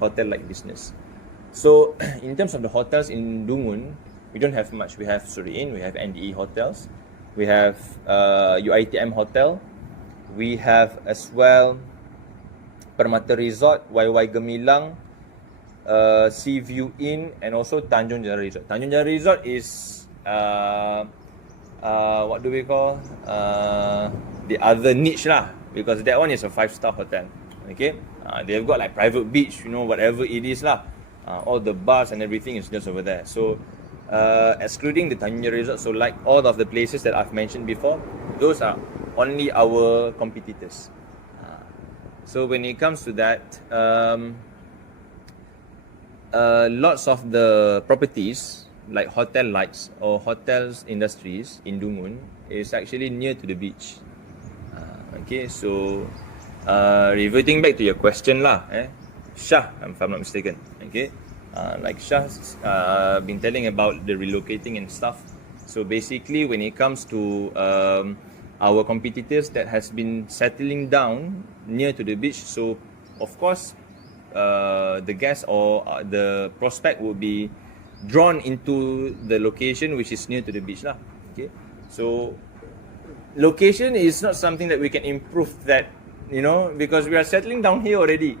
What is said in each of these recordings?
hotel-like business. So in terms of the hotels in Dungun, we don't have much. We have Sura Inn, we have NDE hotels, we have UITM hotel, we have as well Permata Resort, YY Gemilang, Sea View Inn, and also Tanjung Jaya Resort. Tanjung Jaya Resort is what do we call the other niche lah, because that one is a 5-star hotel. Okay, they've got like private beach, you know, whatever it is lah. All the bars and everything is just over there. So excluding the Tanjung Jaya Resort, so like all of the places that I've mentioned before, those are only our competitors. So when it comes to that, lots of the properties like hotel lights or hotels industries in Dungun is actually near to the beach. Okay, so reverting back to your question lah, Shah, if I'm not mistaken. Okay, like Shah's been telling about the relocating and stuff. So basically, when it comes to our competitors that has been settling down near to the beach, so of course the guest or the prospect will be drawn into the location which is near to the beach lah. Okay, so location is not something that we can improve that, you know, because we are settling down here already.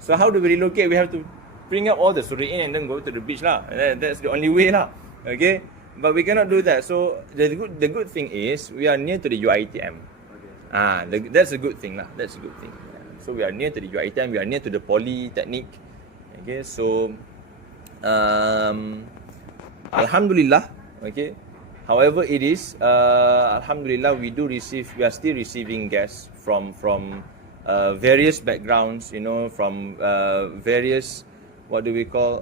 So how do we relocate? We have to bring up all the Sura Inn and then go to the beach lah. That's the only way lah. Okay, but we cannot do that. So the good thing is we are near to the UITM. That's a good thing lah. That's a good thing. So we are near to the UITM. We are near to the Polytechnic. Okay, so Alhamdulillah. Okay. However, it is Alhamdulillah, we are still receiving guests from various backgrounds, you know, from various, what do we call,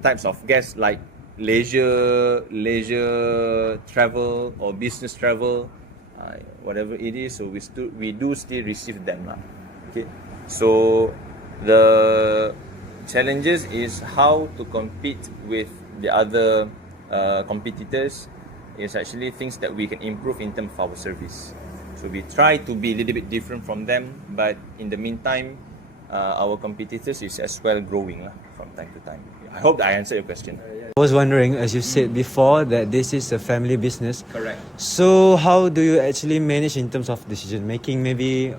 types of guests, like leisure travel or business travel, whatever it is. So we do still receive them lah. Okay, so the challenges is how to compete with the other competitors is actually things that we can improve in terms of our service. So we try to be a little bit different from them, but in the meantime, our competitors is as well growing from time to time. I hope that I answered your question. I was wondering, as you said before, that this is a family business. Correct. So how do you actually manage in terms of decision making? Maybe,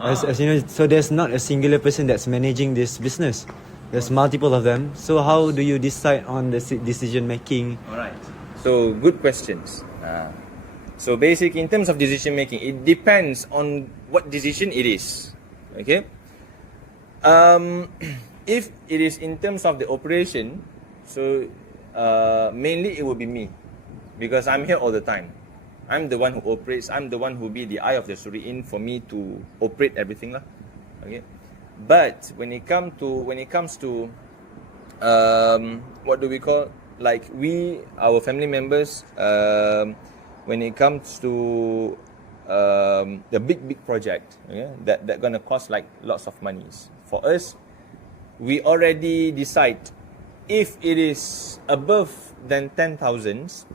as you know, so there's not a singular person that's managing this business. There's multiple of them. So how do you decide on the decision making? Alright. So good questions. So basically, in terms of decision making, it depends on what decision it is. Okay. If it is in terms of the operation, so mainly it will be me, because I'm here all the time. I'm the one who operates. I'm the one who be the eye of the Sura Inn for me to operate everything lah. Okay. But when it comes to what do we call, like our family members, when it comes to the big project, that gonna cost like lots of monies. For us, we already decide if it is above than 10,000,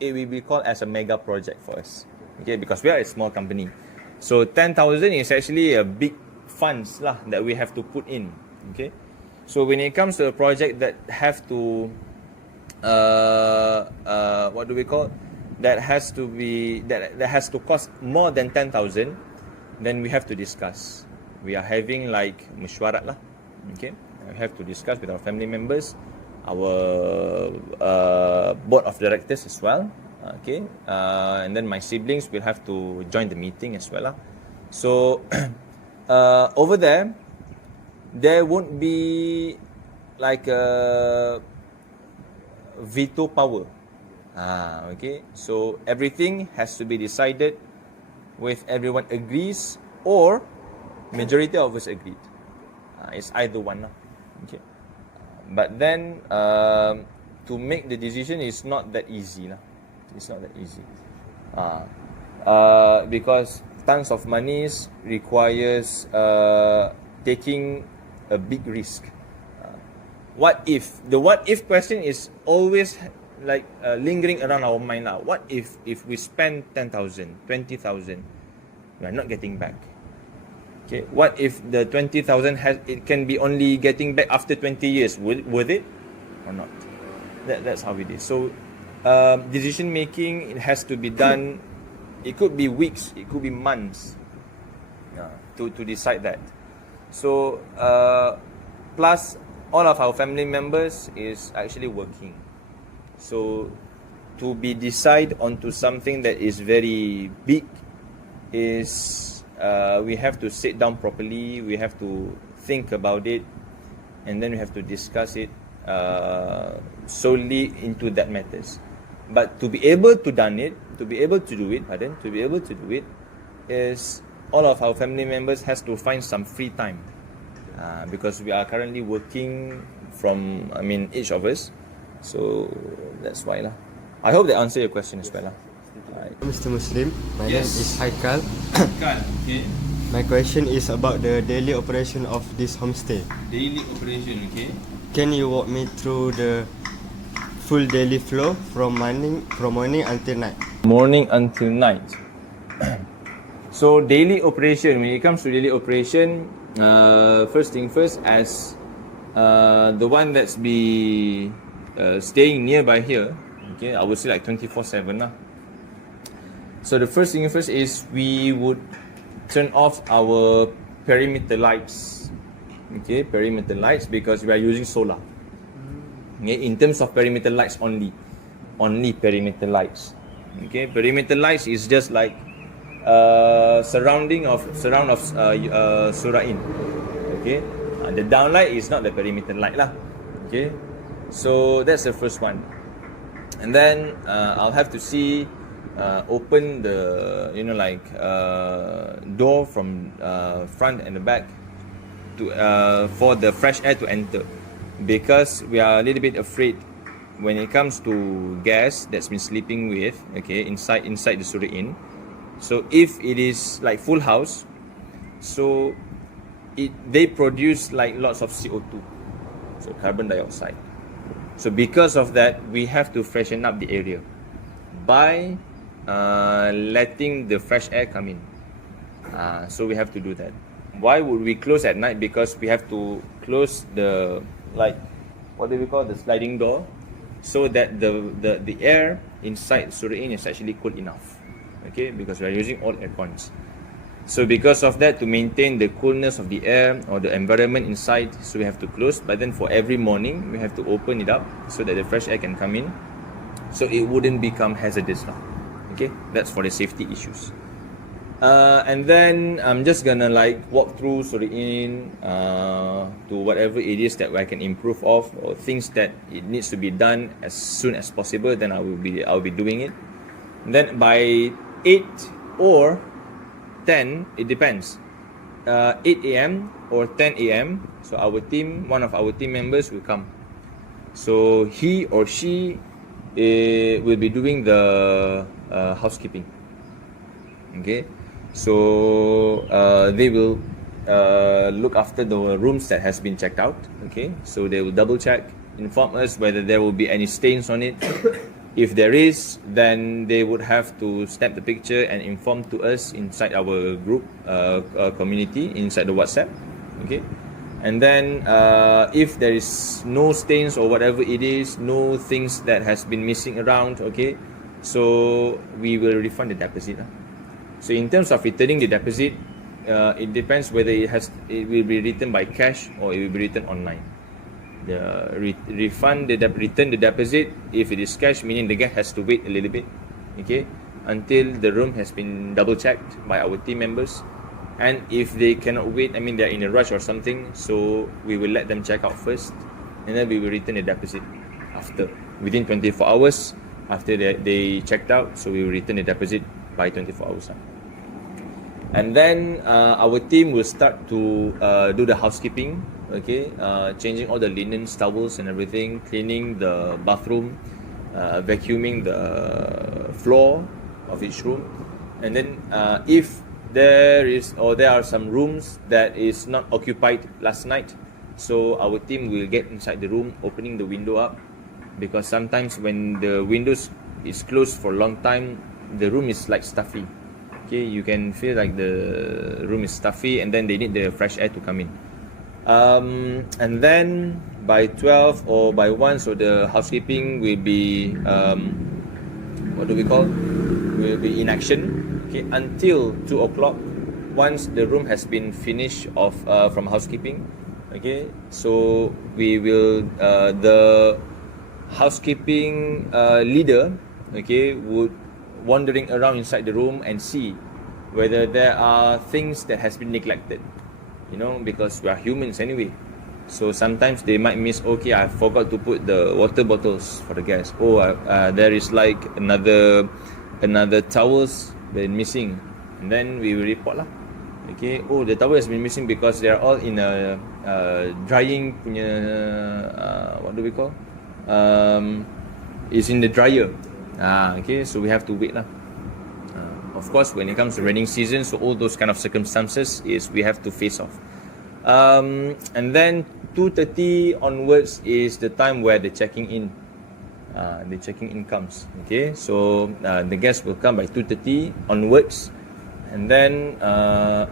it will be called as a mega project for us. Okay, because we are a small company, so 10,000 is actually a big funds lah that we have to put in. Okay, so when it comes to a project that have to what do we call, that has to cost more than 10,000, then we have to discuss. We are having like mushwarat lah. Okay, we have to discuss with our family members, our board of directors as well. Okay, and then my siblings will have to join the meeting as well lah. So over there won't be like a veto power. Okay, so everything has to be decided with everyone agrees or majority of us agreed. It's either one. Okay, but then to make the decision is not that easy. It's not that easy because tons of monies requires taking a big risk. What if? The what if question is always like lingering around our mind now. What if we spend 10,000, 20,000, we are not getting back? Okay, what if the 20,000 it can be only getting back after 20 years? Worth it or not? That's how it is. So decision making, it has to be done. It could be weeks, it could be months to decide that. So plus all of our family members is actually working. So to be decide onto something that is very big is we have to sit down properly, we have to think about it, and then we have to discuss it solely into that matters. But to be able to do it is all of our family members has to find some free time because we are currently working from, each of us. So that's why lah. I hope that answer your question as well lah. Right. Mr. Muslim, my Yes. name is Haikal. Okay. My question is about the daily operation of this homestay. Daily operation, okay. Can you walk me through the full daily flow from morning until night? Morning until night. So daily operation, when it comes to daily operation, first thing first, as the one that's be staying nearby here, okay, I would say like 24/7 lah. So the first thing first is we would turn off our perimeter lights. Okay, perimeter lights, because we are using solar. Okay, in terms of perimeter lights only perimeter lights. Okay, perimeter lights is just like surround of Sura in. Okay, the downlight is not the perimeter light lah. Okay, so that's the first one, and then I'll have to see open the door from front and the back to for the fresh air to enter, because we are a little bit afraid when it comes to gas that's been sleeping with, okay, inside the Sura Inn. So if it is like full house, so they produce like lots of CO2, so carbon dioxide. So because of that, we have to freshen up the area by letting the fresh air come in. So we have to do that. Why would we close at night? Because we have to close the, like, what do we call, the sliding door, so that the air inside Sura Inn is actually cool enough. Okay, because we are using all air cons. So because of that, to maintain the coolness of the air or the environment inside, so we have to close. But then for every morning, we have to open it up so that the fresh air can come in, so it wouldn't become hazardous now. Okay, that's for the safety issues. And then I'm just gonna like walk through Sura Inn to whatever it is that I can improve of, or things that it needs to be done as soon as possible. Then I'll be doing it. And then by 8 or 10, it depends. 8 a.m. or 10 a.m. So one of our team members will come. So he or she will be doing the housekeeping. Okay, so they will look after the rooms that has been checked out. Okay, so they will double check, inform us whether there will be any stains on it. If there is, then they would have to snap the picture and inform to us inside our group community, inside the WhatsApp. Okay, and then if there is no stains or whatever it is, no things that has been missing around, okay, so we will refund the deposit. So in terms of returning the deposit, it depends whether it will be returned by cash or it will be returned online. Return the deposit. If it is cash, meaning the guest has to wait a little bit, okay, until the room has been double checked by our team members. And if they cannot wait, they're in a rush or something, so we will let them check out first, and then we will return the deposit within 24 hours after they checked out. So we will return the deposit by 24 hours. And then our team will start to do the housekeeping. Okay, changing all the linens, towels and everything, cleaning the bathroom, vacuuming the floor of each room. And then if there are some rooms that is not occupied last night, so our team will get inside the room, opening the window up, because sometimes when the windows is closed for a long time, the room is like stuffy. Okay, you can feel like the room is stuffy, and then they need the fresh air to come in. And then by 12 or by 1, so the housekeeping will be what do we call? Will be in action. Okay, until 2 o'clock. Once the room has been finished of from housekeeping, okay, so we will the housekeeping leader, okay, would wandering around inside the room and see whether there are things that has been neglected, you know, because we are humans anyway. So sometimes they might miss, okay, I forgot to put the water bottles for the guests. Oh, there is like another towels been missing, and then we will report lah. Okay, oh, the towel has been missing because they are all in a drying punya what do we call? Is in the dryer. Okay, so we have to wait lah. Of course, when it comes to raining season, so all those kind of circumstances is we have to face off. And then 2:30 onwards is the time where the checking in comes. Okay, so the guests will come by 2:30 onwards, and then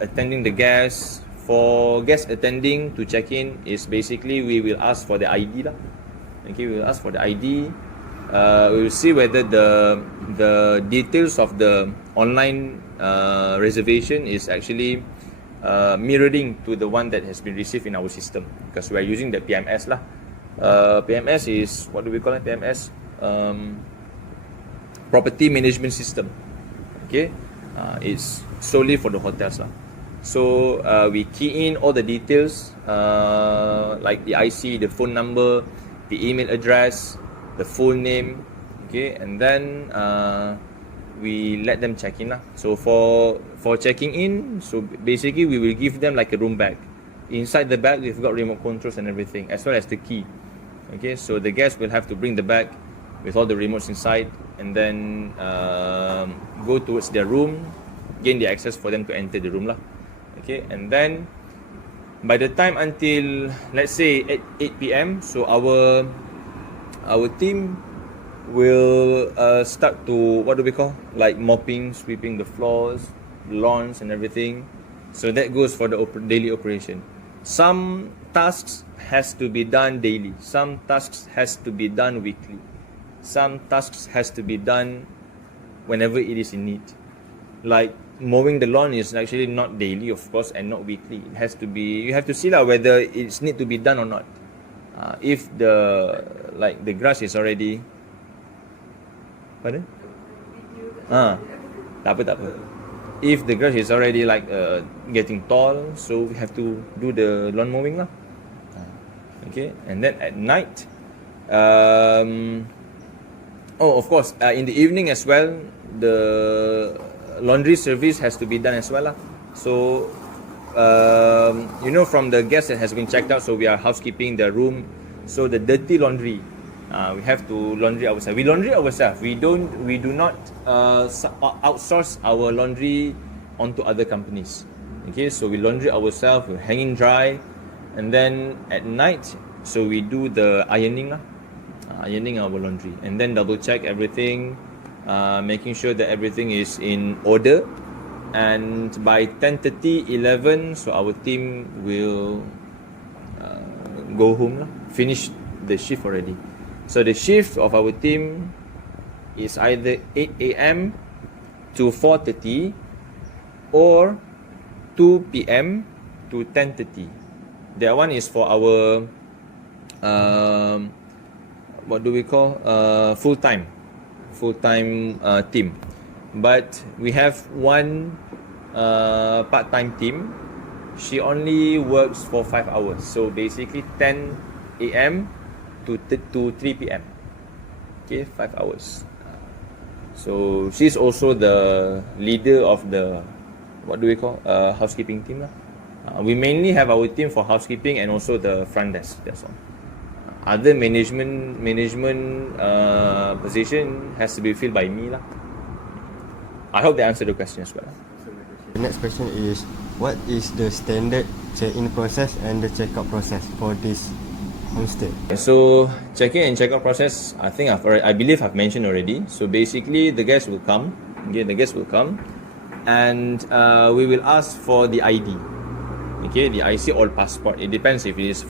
attending the guests. For guests attending to check in is basically we will ask for the ID lah. Okay, we will ask for the ID. We will see whether the details of the online reservation is actually mirroring to the one that has been received in our system, because we are using the PMS lah. PMS is, what do we call it? PMS, Property Management System. Okay, it's solely for the hotels lah. So we key in all the details, like the IC, the phone number, the email address, the full name, okay, and then we let them check in lah. So for checking in, so basically we will give them like a room bag. Inside the bag we've got remote controls and everything, as well as the key. Okay, so the guests will have to bring the bag with all the remotes inside, and then go towards their room, gain the access for them to enter the room lah. Okay, and then by the time until, let's say, 8 p.m, so our team will start to, what do we call, like mopping, sweeping the floors, lawns and everything. So that goes for the daily operation. Some tasks has to be done daily, some tasks has to be done weekly, some tasks has to be done whenever it is in need. Like mowing the lawn is actually not daily, of course, and not weekly. It has to be, you have to see lah whether it's need to be done or not. If the grass is already, pardon? Tak apa. If the grass is already like getting tall, so we have to do the lawn mowing lah. Okay, and then at night, of course, in the evening as well, the laundry service has to be done as well lah. So you know, from the guest that has been checked out, so we are housekeeping the room, so the dirty laundry, we have to laundry ourselves. We laundry ourselves. We do not outsource our laundry onto other companies. Okay, so we laundry ourselves, we're hanging dry, and then at night, so we do the ironing lah, ironing our laundry, and then double check everything, making sure that everything is in order. And by 10:30, 11, so our team will go home lah, finish the shift already. So the shift of our team is either 8 a.m. to 4:30 or 2 p.m. to 10:30. That one is for our what do we call, full-time team. But we have one part-time team. She only works for 5 hours, so basically 10 a.m. to 3 p.m. Okay, 5 hours. So she's also the leader of the, what do we call, housekeeping team lah. We mainly have our team for housekeeping and also the front desk. That's all. Other management position has to be filled by me lah. I hope they answered the question as well. The next question is, what is the standard check-in process and the check-out process for this homestay? So check-in and check-out process, I think I believe I've mentioned already. So basically, the guests will come. Okay, the guests will come. and we will ask for the ID. Okay, the IC or passport. It depends if it is